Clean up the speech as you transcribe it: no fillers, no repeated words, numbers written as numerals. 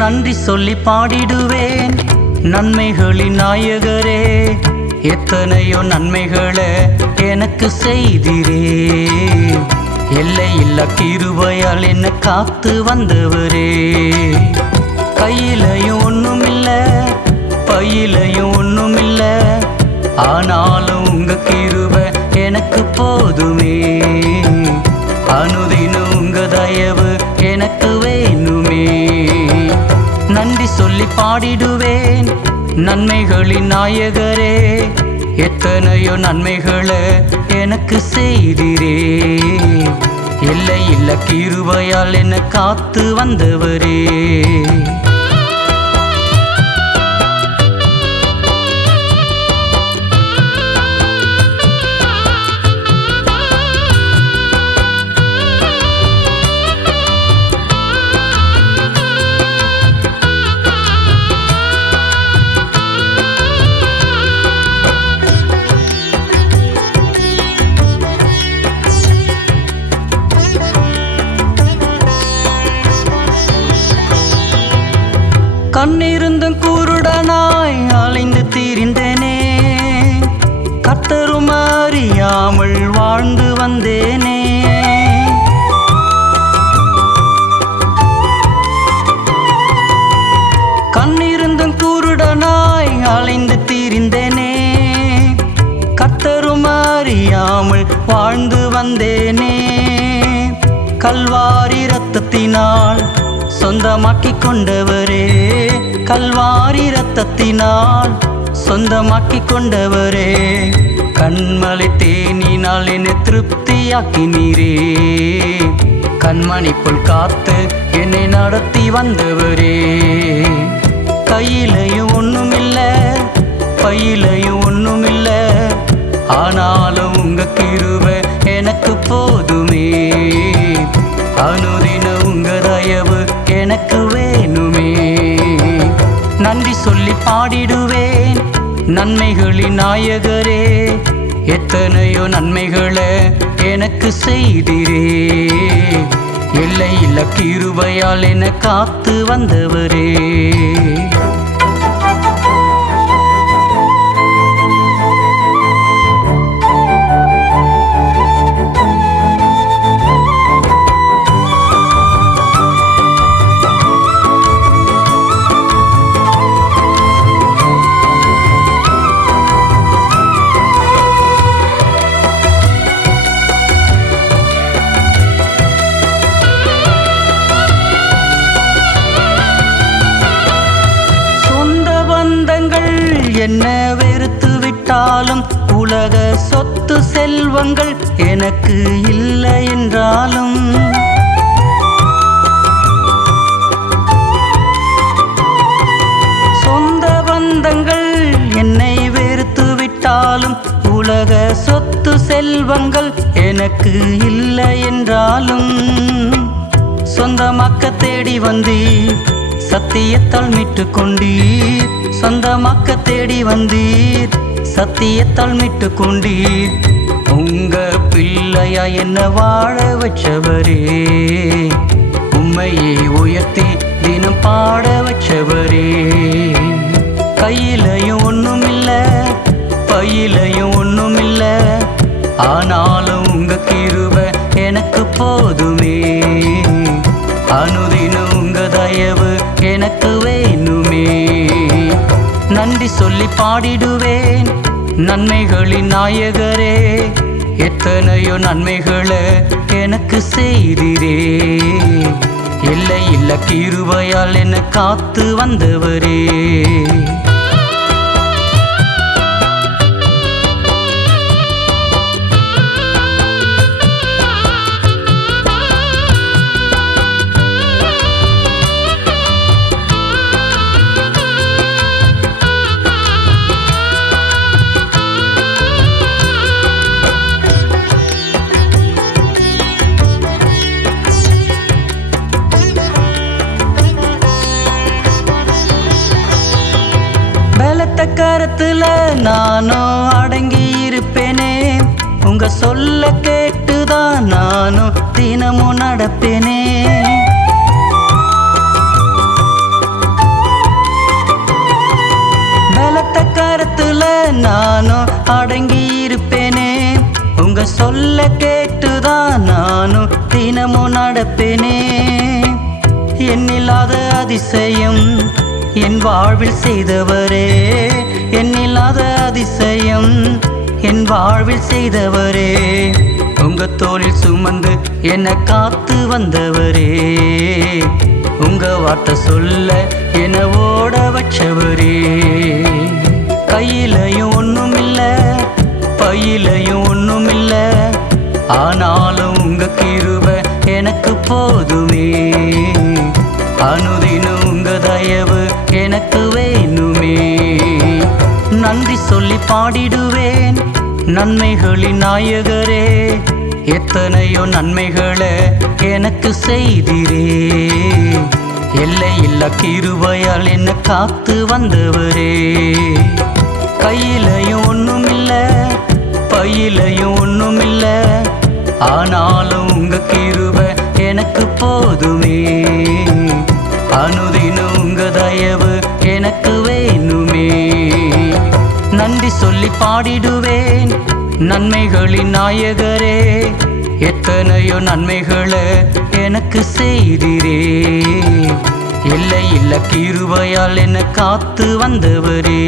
நன்றி சொல்லி பாடிடுவேன் நன்மைகளின் நாயகரே. எத்தனையோ நன்மைகளை எனக்கு செய்திரே. எல்லையில்லா கிருபையால் என்ன காத்து வந்தவரே. கையிலையும் ஒண்ணுமில்ல, பையிலையும் ஒண்ணுமில்ல, ஆனாலும் உங்க கிருபை எனக்கு போதுமே. அனுதினம் உங்க தயவு எனக்கு வேணுமே. நன்றி சொல்லி பாடிடுவேன் நன்மைகளின் நாயகரே. எத்தனையோ நன்மைகளை எனக்கு செய்திரே. எல்லையில்லா கிருபையால் என்ன காத்து வந்தவரே. கண்ணிருந்தும் குருடனாய் அலைந்து திரிந்தேனே. கர்த்தரும் அறியாமல் வாழ்ந்து வந்தேனே. கண்ணிருந்தும் குருடனாய் அலைந்து திரிந்தேனே. கர்த்தரும் அறியாமல் வாழ்ந்து வந்தேனே. கல்வாரி இரத்தத்தினால் சொந்தமாக்கிக் கொண்டவரே. கல்வாரி இரத்தத்தினால் சொந்தமாக்கிக் கொண்டவரே. கண்மலை தேனினால் என்னை திருப்தியாக்கினீரே. கண்மணி போல் காத்து என்னை நடத்தி வந்தவரே. கையிலையும் ஒண்ணுமில்ல, பையிலையும் ஒண்ணுமில்ல, ஆனாலும் உங்க கிருபை எனக்கு போதுமே. அனுதினம் உங்க தயவு எனக்கு வேணுமே. நன்றி சொல்லி பாடிடுவேன் நன்மைகளின் நாயகரே. எத்தனையோ நன்மைகளை எனக்கு செய்திரே. எல்லையில்லா கிருபையால் என்னை காத்து வந்தவரே. என்ன வெறுத்து விட்டாலும், உலக சொத்து செல்வங்கள் எனக்கு இல்லை என்றாலும், சொந்த பந்தங்கள் என்னை வெறுத்து விட்டாலும், உலக சொத்து செல்வங்கள் எனக்கு இல்லை என்றாலும், சொந்தமாக்க தேடி வந்தீர், சத்தியத்தால் மீட்டு கொண்டீர். சொந்தமாக்க தேடி வந்தீர், சத்தியத்தால் மீட்டு கொண்டீர். உங்க பிள்ளையா என்ன வாழ வச்சவரே. உம்மையை உயர்த்தி தினம் பாட வச்சவரே. கையிலையும் ஒண்ணுமில்ல, பையிலையும் ஒண்ணுமில்ல, ஆனாலும் உங்க கிருபை எனக்கு போதுமே. அனுதினம் உங்க தயவு எனக்கு வேணுமே. நன்றி சொல்லி பாடிடுவேன் நன்மைகளின் நாயகரே. எத்தனையோ நன்மைகளை எனக்கு செய்திரே. எல்லையில்லா கிருபையால் என்னை காத்து வந்தவரே. கரத்துல நானும் அடங்கி இருப்பேனே. உங்க சொல்ல கேட்டுதான் நானும் தினமும் நடப்பேனே. அடங்கி இருப்பேனே. உங்க சொல்ல கேட்டுதான் நானும் தினமும் நடப்பேனே. எண்ணில்லாத அதிசயம் என் வாழ்வில் செய்தவரே, எண்ணில்லாத அதிசயம் என் வாழ்வில் செய்தவரே. உங்க தோளில் சுமந்து என்னை காத்து வந்தவரே, உங்க வார்த்தை சொல்ல என்னை ஓட வச்சவரே. கையிலையும் ஒண்ணும் இல்ல, பையிலையும் ஒண்ணும் இல்ல, ஆனாலும் உங்க கிருபை எனக்கு போதுமே. அனுதினம் உங்க தயவு எனக்கு வேணுமே. நன்றி சொல்லி பாடிடுவேன் நன்மைகளின் நாயகரே. எத்தனையோ நன்மைகளை எனக்கு செய்திரே. எல்லையில்லா கிருபையால் என்னை காத்து வந்தவரே. கையிலையும் ஒண்ணும் இல்ல, பையிலையும் ஒண்ணும் இல்ல, ஆனாலும் உங்க கிருபை எனக்கு போதுமே. அனுதினம் உங்க தயவு எனக்கு வேணுமே. நன்றி சொல்லி பாடிடுவேன் நன்மைகளின் நாயகரே. எத்தனையோ நன்மைகளை எனக்கு செய்திரே. எல்லையில்லா கிருபையால் என்னை காத்து வந்தவரே.